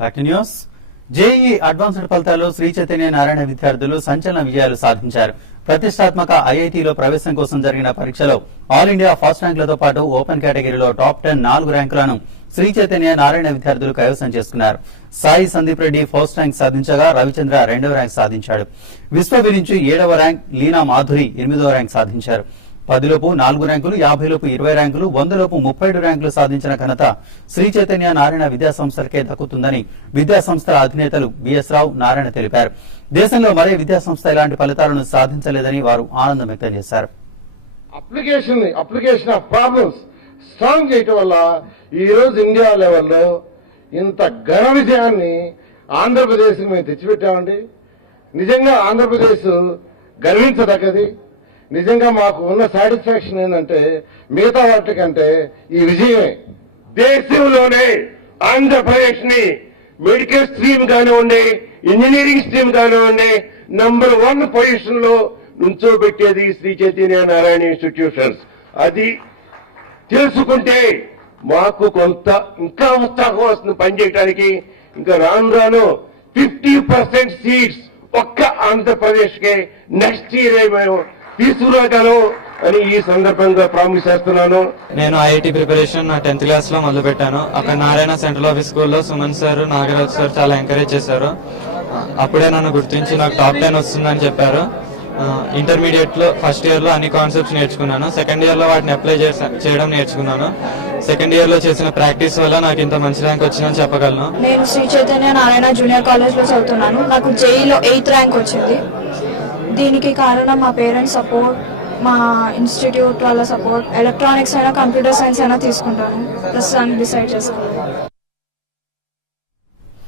Back to news. JEE advanced ఫలితాల్లో శ్రీ చైతన్య నారాయణ విద్యార్థులు సంచలన విజయాలు సాధించారు. ప్రతిష్టాత్మక ఐఐటీలో ప్రవేశం కోసం జరిగిన పరీక్షలో ఆల్ ఇండియా ఫస్ట్ ర్యాంకులతో పాటు ఓపెన్ కేటగిరీలో టాప్ 10 4 ర్యాంకులను శ్రీ చైతన్య నారాయణ విద్యార్థులు కైవసం చేసుకున్నారు. సాయి సందీప్ రెడ్డి ఫస్ట్ ర్యాంక్ సాధించగా రవిచంద్ర 2వ ర్యాంక్ సాధించాడు. విశ్వవి నుంచి 7వ ర్యాంక్, లీనా మాధురి 8వ ర్యాంక్ సాధించారు. 10లోపు 4 ర్యాంకులు, 50లోపు 20 ర్యాంకులు, 100లోపు 37 ర్యాంకులు సాధించిన ఘనత శ్రీ చైతన్య నారాయణ విద్యాసంస్థలకే దక్కుతుందని విద్యాసంస్థల అధినేతలు బిఎస్ రావు, నారాయణ తెలిపారు. దేశంలో మరే విద్యాసంస్థ ఇలాంటి ఫలితాలను సాధించలేదని వారు ఆనందం వ్యక్తం చేశారు. అప్లికేషన్ ఆఫ్ ప్రాబ్లమ్స్ స్ట్రాంగ్ చేయటం వల్ల ఈ రోజు ఇండియా లెవెల్లో ఇంత ఘన విజయాన్ని ఆంధ్రప్రదేశ్ మేము తెచ్చిపెట్టామండి. నిజంగా ఆంధ్రప్రదేశ్ గర్వించదగ్గది. నిజంగా మాకు ఉన్న సాటిస్ఫాక్షన్ ఏంటంటే మిగతా వాటి కంటే ఈ విజయమే. దేశంలోనే ఆంధ్రప్రదేశ్ ని మెడికల్ స్ట్రీమ్ కానివ్వండి, ఇంజనీరింగ్ స్ట్రీమ్ కానివ్వండి, నంబర్ 1 పొజిషన్ లో నుంచోబెట్టేది శ్రీ చైతన్య నారాయణ ఇన్స్టిట్యూషన్స్. అది తెలుసుకుంటే మాకు కొంత ఇంకా ఉత్సాహం వస్తుంది పనిచేయడానికి. ఇంకా రాను రాను 50% సీట్స్ ఒక్క ఆంధ్రప్రదేశ్ కే నెక్స్ట్ ఇయర్ మేము తీసుకురాగలం అని ఈ సందర్భంగా ప్రామిస్ చేస్తున్నాను. నేను ఐఐటి ప్రిపరేషన్ నా 10th క్లాస్ లో మొదలు పెట్టాను. అక్కడ నారాయణ సెంట్రల్ ఆఫీస్ స్కూల్లో సుమన్ సార్, నాగరాజ్ సార్ చాలా ఎంకరేజ్ చేశారు. అప్పుడే నన్ను గుర్తించి నాకు టాప్ 10 వస్తుందని చెప్పారు. ఇంటర్మీడియట్ లో ఫస్ట్ ఇయర్ లో అన్ని కాన్సెప్ట్స్ నేర్చుకున్నాను. సెకండ్ ఇయర్ లో వాటిని అప్లై చేయడం నేర్చుకున్నాను. సెకండ్ ఇయర్ లో చేసిన ప్రాక్టీస్ వల్ల నాకు ఇంత మంచి ర్యాంక్ వచ్చిందని చెప్పగలను. నేను శ్రీ చైతన్య నారాయణ జూనియర్ కాలేజ్ లో చదువుతున్నాను. నాకు జేఈలో 8th ర్యాంక్ వచ్చింది. దీనికి కారణం మా పేరెంట్స్ సపోర్ట్, మా ఇన్స్టిట్యూట్ వాళ్ళ సపోర్ట్. ఎలక్ట్రానిక్స్ అయినా కంప్యూటర్ సైన్స్ అయినా తీసుకుంటాను. ప్రస్తుతానికి డిసైడ్ చేసుకున్నాను.